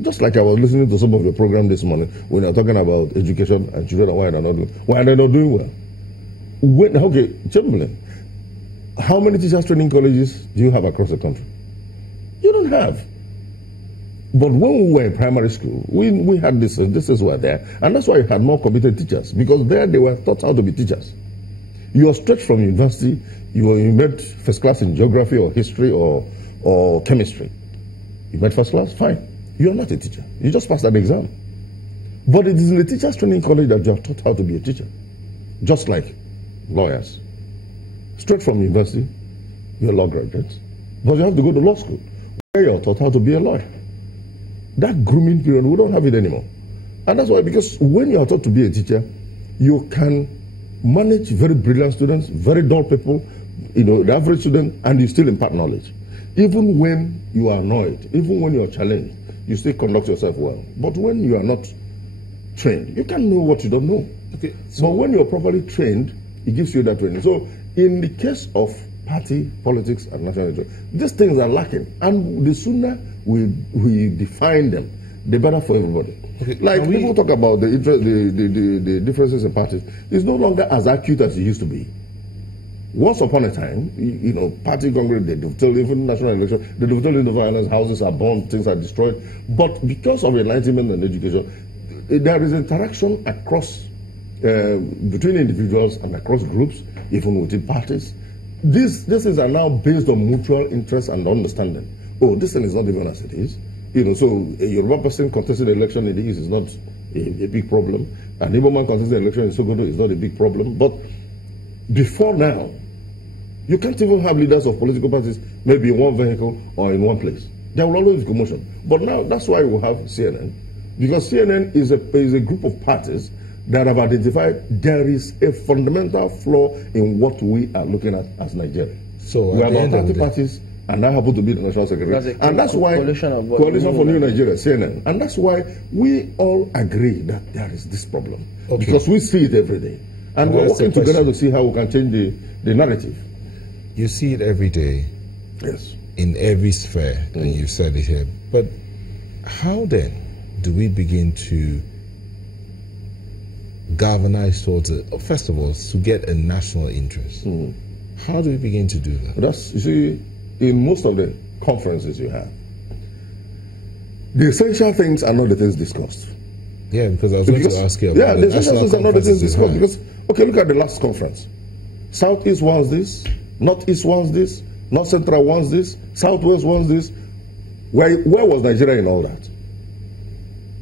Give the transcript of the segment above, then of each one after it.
Just like I was listening to some of your program this morning when you're talking about education and children and why they're not doing well. Okay, Chamberlain, how many teachers training colleges do you have across the country? You don't have. But when we were in primary school, we had this were there, and that's why you had more competent teachers, because there they were taught how to be teachers. You are straight from university, you made first class in geography or history or chemistry. You made first class, fine. You are not a teacher. You just passed that exam. But it is in the teachers training college that you are taught how to be a teacher. Just like lawyers. Straight from university, you're law graduates. But you have to go to law school, where you're taught how to be a lawyer. That grooming period, we don't have it anymore. And that's why, because when you are taught to be a teacher, you can manage very brilliant students, very dull people, the average student, and you still impart knowledge. Even when you are annoyed, even when you are challenged, you still conduct yourself well. But when you are not trained, you can't know what you don't know. Okay, but when you're properly trained, it gives you that training. So in the case of party, politics, and national interest, these things are lacking. And the sooner we define them, the better for everybody. Okay, like people talk about the differences in parties. It's no longer as acute as it used to be. Once upon a time, party congress, they dovetailed, even national election, they dovetailed into violence, houses are burned, things are destroyed. But because of enlightenment and education, there is interaction across, between individuals and across groups, even within parties. These things are now based on mutual interest and understanding. Oh, this thing is not even as it is. So a Yoruba person contesting the election in the East is not a big problem. An Igbo man contesting the election in Sokoto is not a big problem. But before now, you can't even have leaders of political parties maybe in one vehicle or in one place. There will always be commotion. But now, that's why we have CNN. Because CNN is a group of parties that have identified there is a fundamental flaw in what we are looking at as Nigeria. So we are not 30 parties, and I happen to be the national secretary. And that's why Coalition for New Nigeria, CNN. And that's why we all agree that there is this problem. Okay. Because we see it every day. And we're working together to see how we can change the narrative. You see it every day. Yes. In every sphere, and you've said it here. But how then do we begin to galvanize towards it, first of all, to get a national interest? How do we begin to do that? You see, in most of the conferences you have, the essential things are not the things discussed. Yeah, because I was going to ask you about the essential things are not the things discussed. Because, okay, look at the last conference. Southeast wants this, Northeast wants this, North Central wants this, Southwest wants this. Where was Nigeria in all that?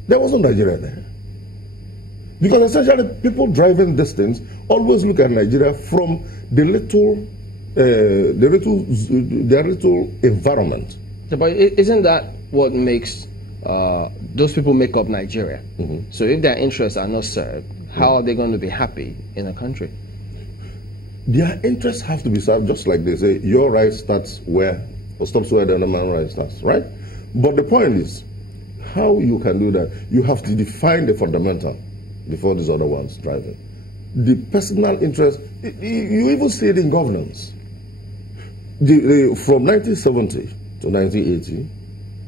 There wasn't Nigeria there. Because essentially, people driving these things always look at Nigeria from the little environment. But isn't that what makes those people make up Nigeria? So if their interests are not served, how are they going to be happy in a country? Their interests have to be served, just like they say, your right starts where, or stops where the other man's right starts, right? But the point is, how you can do that, you have to define the fundamental before these other ones drive it. The personal interest, you even see it in governance. From 1970 to 1980,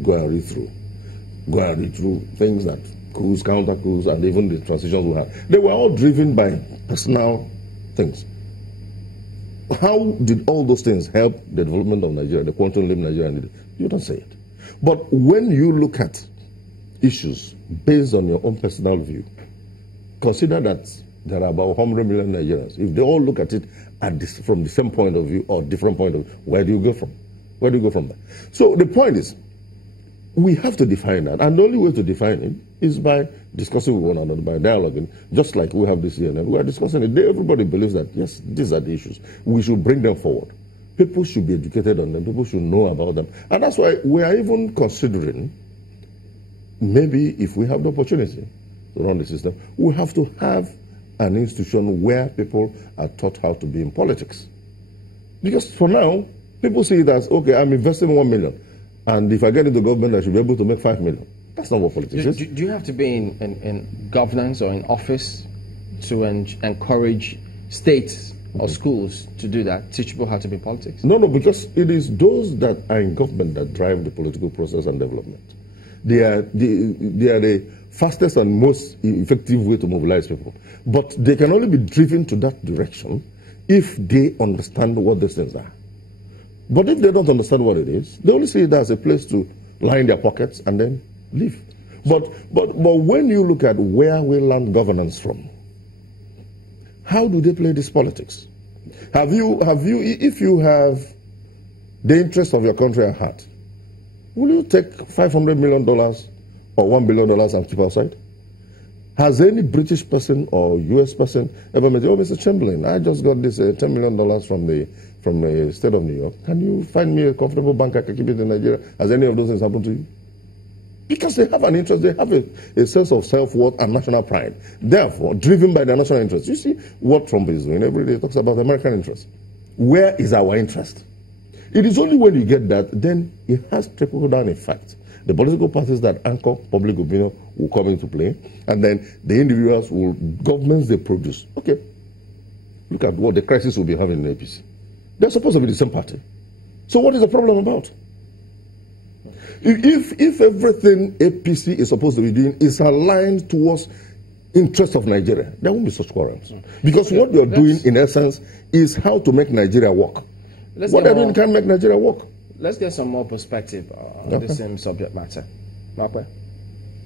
go and read through things that coups, counter coups, and even the transitions we had. They were all driven by personal things. How did all those things help the development of Nigeria, the quantum leap Nigeria needed? You don't say it. But when you look at issues based on your own personal view, consider that there are about 100 million Nigerians. If they all look at it from the same point of view or different point of view, where do you go from? Where do you go from there? So the point is, we have to define that. And the only way to define it is by discussing with one another, by dialoguing, just like we have this here. And we are discussing it. Everybody believes that, yes, these are the issues. We should bring them forward. People should be educated on them. People should know about them. And that's why we are even considering, maybe if we have the opportunity to run the system, we have to have an institution where people are taught how to be in politics. Because for now, people see it as, okay, I'm investing 1 million. And if I get into government, I should be able to make 5 million. That's not what politics is. Do you have to be in governance or in office to encourage states or schools to do that, teach people how to be in politics? No, because it is those that are in government that drive the political process and development. they are the fastest and most effective way to mobilize people. But they can only be driven to that direction if they understand what these things are. But if they don't understand what it is, they only see it as a place to line their pockets and then leave. But when you look at where we learn governance from, how do they play this politics? If you have the interest of your country at heart, will you take $500 million or $1 billion and keep outside? Has any British person or US person ever met, oh, Mr. Chamberlain, I just got this $10 million from the state of New York. Can you find me a comfortable bank I can keep it in Nigeria? Has any of those things happened to you? Because they have an interest, they have a sense of self-worth and national pride. Therefore, driven by their national interest. You see what Trump is doing every day. He talks about the American interest. Where is our interest? It is only when you get that, then it has trickle-down effect. The political parties that anchor public opinion will come into play, and then the individuals will, governments they produce. Okay, look at what the crisis will be having in the APC. They're supposed to be the same party. So what is the problem about? If everything APC is supposed to be doing is aligned towards interest of Nigeria, there won't be such quarrels. Because what you're doing, in essence, is how to make Nigeria work. What they're doing can't make Nigeria work. Let's get some more perspective on the same subject matter. Mark?